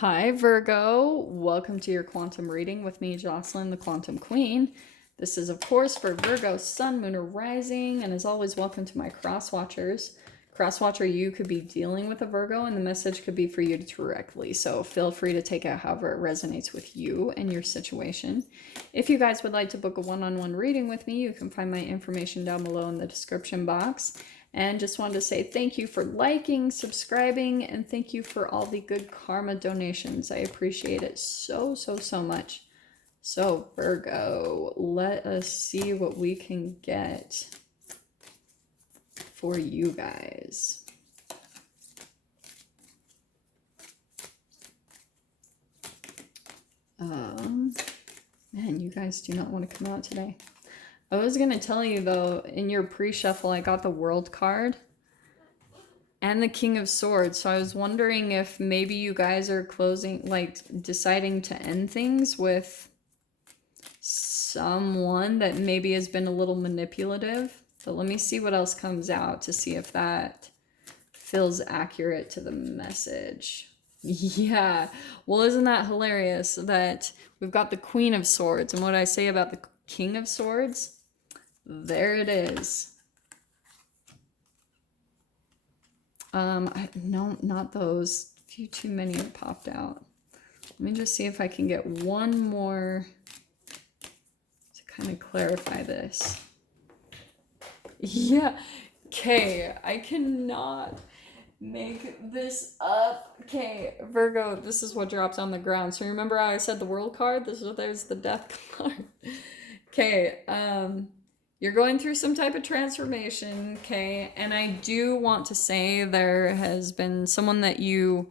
Hi, Virgo. Welcome to your quantum reading with me, Jocelyn, the Quantum Queen. This is, of course, for Virgo, Sun, Moon, or Rising. And as always, welcome to my cross watchers. Cross watcher, you could be dealing with a Virgo, and the message could be for you directly. So feel free to take it however it resonates with you and your situation. If you guys would like to book a one-on-one reading with me, you can find my information down below in the description box. And just wanted to say thank you for liking, subscribing, and thank you for all the good karma donations. I appreciate it so much. So, Virgo, let us see what we can get for you guys. Man, you guys do not want to come out today. I was going to tell you, though, in your pre-shuffle, I got the World card and the King of Swords. So I was wondering if maybe you guys are deciding to end things with someone that maybe has been a little manipulative. But let me see what else comes out to see if that feels accurate to the message. Yeah. Well, isn't that hilarious that we've got the Queen of Swords, and what I say about the King of Swords? There it is. No, not those. A few too many have popped out. Let me just see if I can get one more to kind of clarify this. Yeah. Okay, I cannot make this up. Okay, Virgo, this is what drops on the ground. So remember how I said the World card? There's the Death card. Okay, you're going through some type of transformation, okay? And I do want to say there has been someone that you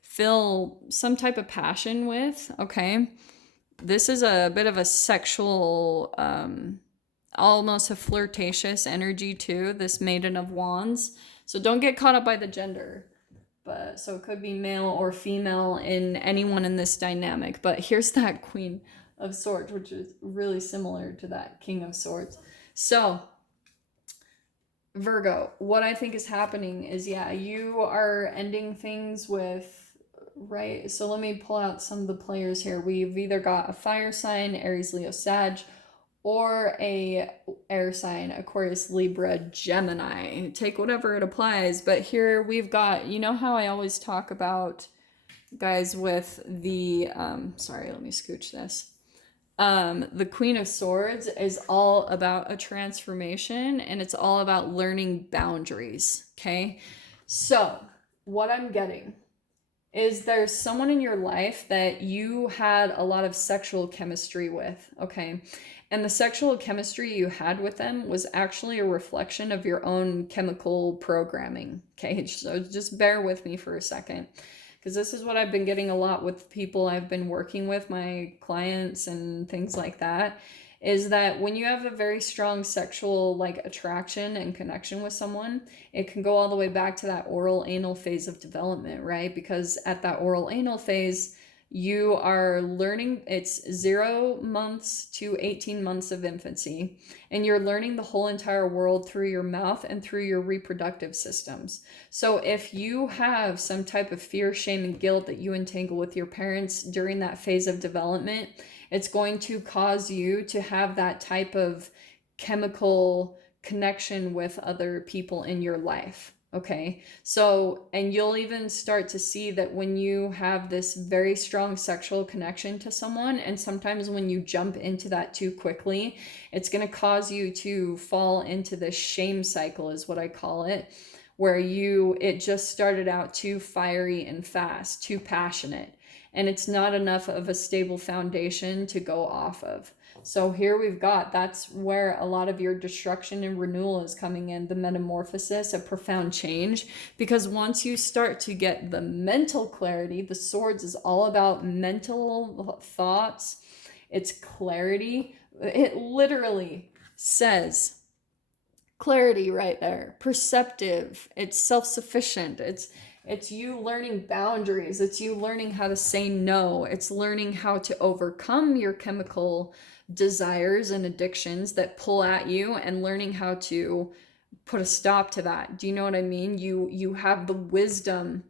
feel some type of passion with, okay? This is a bit of a sexual, almost a flirtatious energy too, this Maiden of Wands. So don't get caught up by the gender. But so it could be male or female in anyone in this dynamic. But here's that Queen of Swords, which is really similar to that King of Swords. So, Virgo, what I think is happening is, yeah, you are ending things with, right? So let me pull out some of the players here. We've either got a fire sign, Aries, Leo, Sag, or a air sign, Aquarius, Libra, Gemini. Take whatever it applies. But here we've got, you know how I always talk about guys with the, sorry, let me scooch this. The Queen of Swords is all about a transformation, and it's all about learning boundaries, okay? So, what I'm getting is there's someone in your life that you had a lot of sexual chemistry with, okay? And the sexual chemistry you had with them was actually a reflection of your own chemical programming, okay? So just bear with me for a second, because this is what I've been getting a lot with people I've been working with, my clients and things like that, is that when you have a very strong sexual attraction and connection with someone, it can go all the way back to that oral anal phase of development, right? Because at that oral anal phase, you are learning, it's 0 months to 18 months of infancy, and you're learning the whole entire world through your mouth and through your reproductive systems. So if you have some type of fear, shame, and guilt that you entangle with your parents during that phase of development, it's going to cause you to have that type of chemical connection with other people in your life. Okay, so, and you'll even start to see that when you have this very strong sexual connection to someone, and sometimes when you jump into that too quickly, it's going to cause you to fall into this shame cycle, is what I call it, where it just started out too fiery and fast, too passionate, and it's not enough of a stable foundation to go off of. So here we've got, that's where a lot of your destruction and renewal is coming in, the metamorphosis, a profound change. Because once you start to get the mental clarity, the swords is all about mental thoughts, it's clarity. It literally says clarity right there, perceptive, it's self-sufficient, it's you learning boundaries, it's you learning how to say no, it's learning how to overcome your chemical desires and addictions that pull at you, and learning how to put a stop to that. Do you know what I mean? You have the wisdom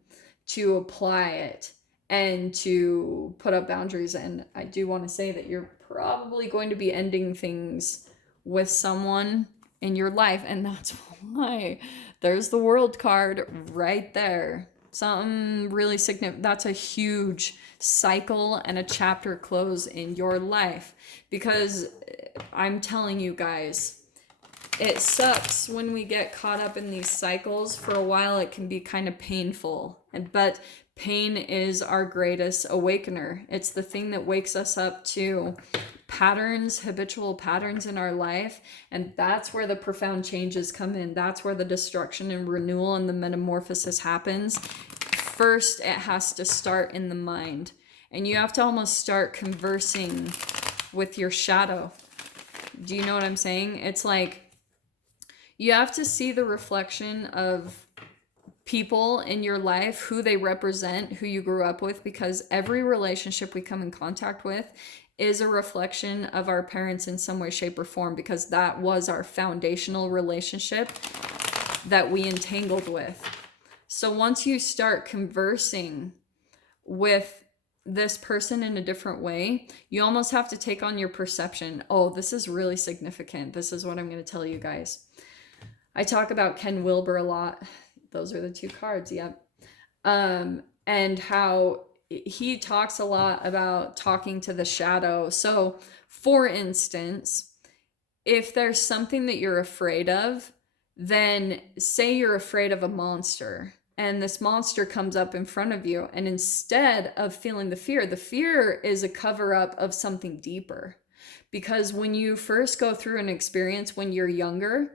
to apply it and to put up boundaries. And I do want to say that you're probably going to be ending things with someone in your life, and that's why there's the World card right there. Something really significant. That's a huge cycle and a chapter close in your life, because I'm telling you guys, it sucks when we get caught up in these cycles. For a while it can be kind of painful, but pain is our greatest awakener. It's the thing that wakes us up to patterns, habitual patterns in our life, and that's where the profound changes come in. That's where the destruction and renewal and the metamorphosis happens. First, it has to start in the mind, and you have to almost start conversing with your shadow. Do you know what I'm saying? It's like you have to see the reflection of people in your life, who they represent, who you grew up with, because every relationship we come in contact with is a reflection of our parents in some way, shape, or form, because that was our foundational relationship that we entangled with. So once you start conversing with this person in a different way, you almost have to take on your perception. Oh, this is really significant. This is what I'm going to tell you guys. I talk about Ken Wilber a lot. Those are the two cards, yep. And how he talks a lot about talking to the shadow. So, for instance, if there's something that you're afraid of, then say you're afraid of a monster, and this monster comes up in front of you, and instead of feeling the fear is a cover up of something deeper. Because when you first go through an experience when you're younger,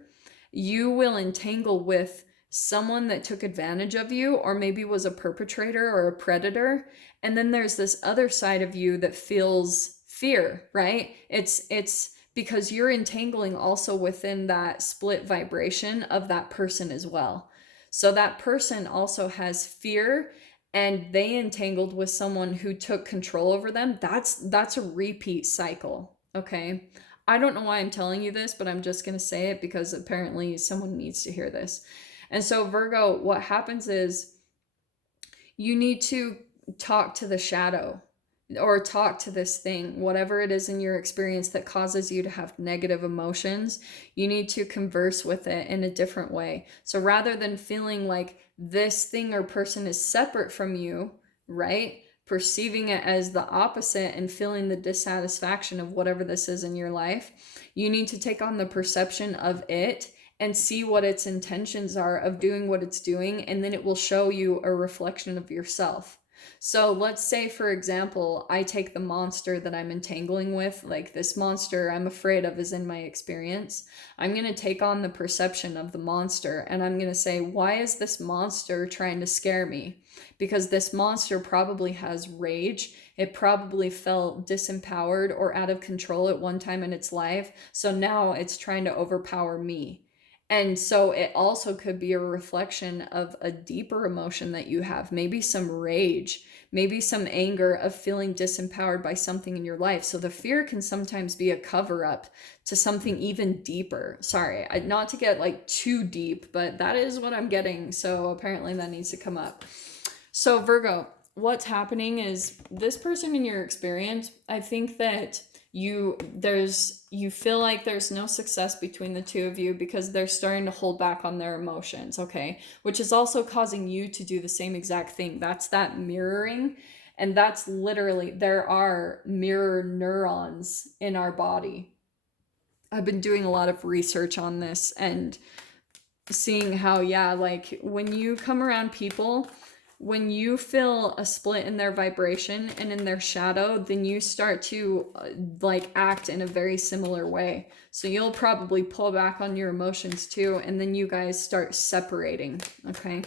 you will entangle with someone that took advantage of you, or maybe was a perpetrator or a predator. And then there's this other side of you that feels fear, right? It's because you're entangling also within that split vibration of that person as well. So that person also has fear, and they entangled with someone who took control over them. That's a repeat cycle, okay? I don't know why I'm telling you this, but I'm just going to say it because apparently someone needs to hear this. And so, Virgo, what happens is you need to talk to the shadow, or talk to this thing, whatever it is in your experience that causes you to have negative emotions. You need to converse with it in a different way. So rather than feeling like this thing or person is separate from you, right? Perceiving it as the opposite and feeling the dissatisfaction of whatever this is in your life, you need to take on the perception of it and see what its intentions are of doing what it's doing, and then it will show you a reflection of yourself. So let's say, for example, I take the monster that I'm entangling with, like this monster I'm afraid of is in my experience. I'm going to take on the perception of the monster, and I'm going to say, why is this monster trying to scare me? Because this monster probably has rage. It probably felt disempowered or out of control at one time in its life. So now it's trying to overpower me. And so it also could be a reflection of a deeper emotion that you have, maybe some rage, maybe some anger of feeling disempowered by something in your life. So the fear can sometimes be a cover up to something even deeper. Sorry, not to get like too deep, but that is what I'm getting. So apparently that needs to come up. So Virgo, what's happening is this person in your experience, I think that you feel like there's no success between the two of you because they're starting to hold back on their emotions, okay? Which is also causing you to do the same exact thing. That's that mirroring. And that's literally, there are mirror neurons in our body. I've been doing a lot of research on this and seeing how, yeah, like when you come around people, when you feel a split in their vibration and in their shadow, then you start to like act in a very similar way. So you'll probably pull back on your emotions too, and then you guys start separating, okay?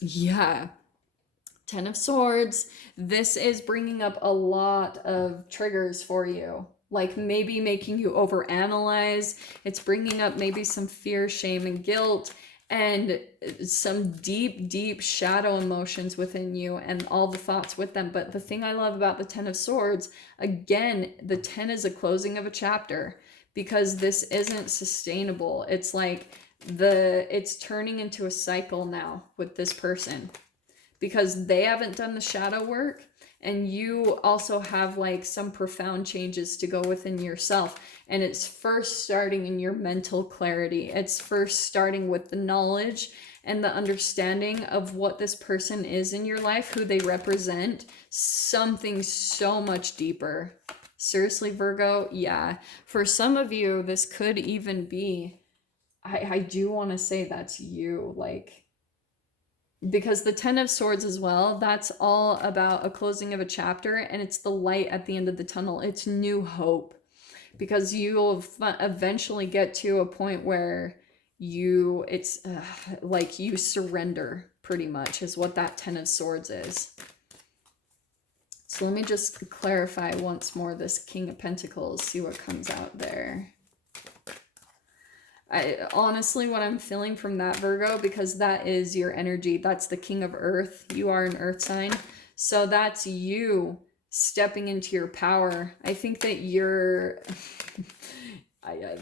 Yeah. 10 of Swords. This is bringing up a lot of triggers for you. Like maybe making you overanalyze. It's bringing up maybe some fear, shame, and guilt, and some deep, deep shadow emotions within you and all the thoughts with them. But the thing I love about the 10 of Swords, again, the 10 is a closing of a chapter, because this isn't sustainable. It's like it's turning into a cycle now with this person, because they haven't done the shadow work. And you also have like some profound changes to go within yourself. And it's first starting in your mental clarity. It's first starting with the knowledge and the understanding of what this person is in your life, who they represent, something so much deeper. Seriously, Virgo, yeah. For some of you, this could even be, I do want to say that's you, like, because the 10 of Swords as well, that's all about a closing of a chapter, and it's the light at the end of the tunnel. It's new hope, because you'll eventually get to a point where it's like you surrender, pretty much, is what that 10 of Swords is. So let me just clarify once more this King of Pentacles, see what comes out there. Honestly, what I'm feeling from that, Virgo, because that is your energy, that's the King of Earth. You are an earth sign. So that's you stepping into your power. I think that you're...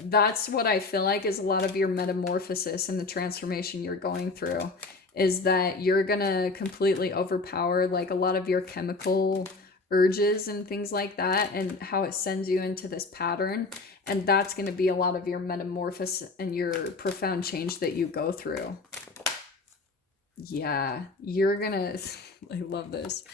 that's what I feel like is a lot of your metamorphosis and the transformation you're going through, is that you're gonna completely overpower like a lot of your chemical urges and things like that, and how it sends you into this pattern. And that's going to be a lot of your metamorphosis and your profound change that you go through. Yeah, you're going to... I love this.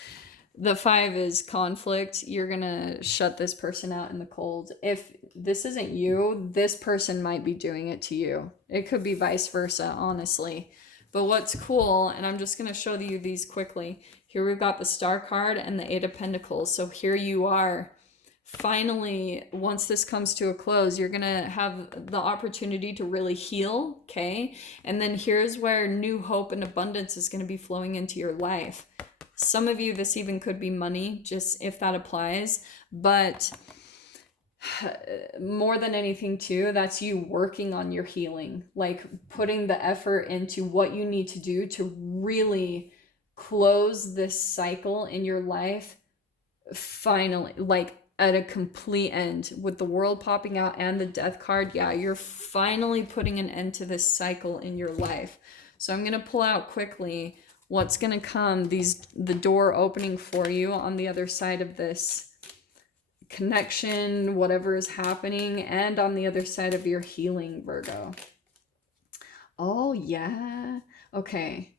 The 5 is conflict. You're going to shut this person out in the cold. If this isn't you, this person might be doing it to you. It could be vice versa, honestly. But what's cool, and I'm just going to show you these quickly. Here we've got the Star card and the 8 of Pentacles. So here you are. Finally, once this comes to a close, you're going to have the opportunity to really heal, okay? And then here's where new hope and abundance is going to be flowing into your life. Some of you, this even could be money, just if that applies. But more than anything too, that's you working on your healing, like putting the effort into what you need to do to really close this cycle in your life finally, like at a complete end. With the World popping out and the Death card, yeah, you're finally putting an end to this cycle in your life. So I'm going to pull out quickly what's going to come, the door opening for you on the other side of this connection, whatever is happening, and on the other side of your healing, Virgo. Oh yeah. Okay,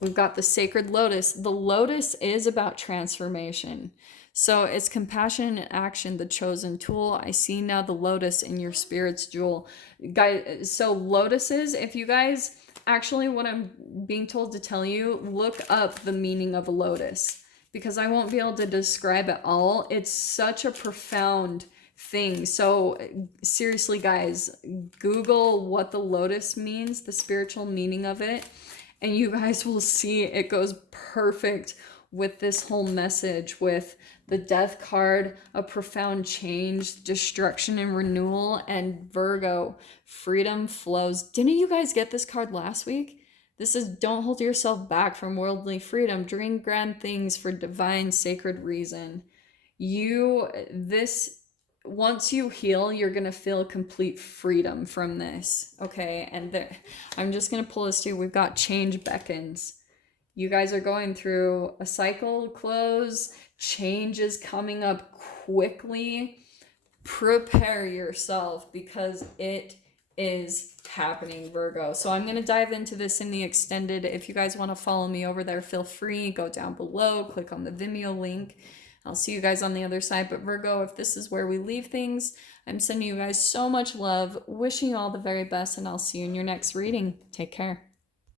we've got the Sacred Lotus. The Lotus is about transformation. So it's compassion and action, the chosen tool. I see now the Lotus in your spirit's jewel. Guys, so lotuses, if you guys, actually what I'm being told to tell you, look up the meaning of a lotus, because I won't be able to describe it all. It's such a profound thing. So seriously, guys, Google what the lotus means, the spiritual meaning of it, and you guys will see it goes perfect with this whole message, with the Death card, a profound change, destruction and renewal, and Virgo, freedom flows. Didn't you guys get this card last week? This is don't hold yourself back from worldly freedom. Dream grand things for divine sacred reason. Once you heal, you're going to feel complete freedom from this. Okay. And I'm just going to pull this too. We've got change beckons. You guys are going through a cycle close. Change is coming up quickly. Prepare yourself, because it is happening, Virgo. So I'm going to dive into this in the extended. If you guys want to follow me over there, feel free. Go down below, click on the Vimeo link. I'll see you guys on the other side. But Virgo, if this is where we leave things, I'm sending you guys so much love, wishing you all the very best, and I'll see you in your next reading. Take care.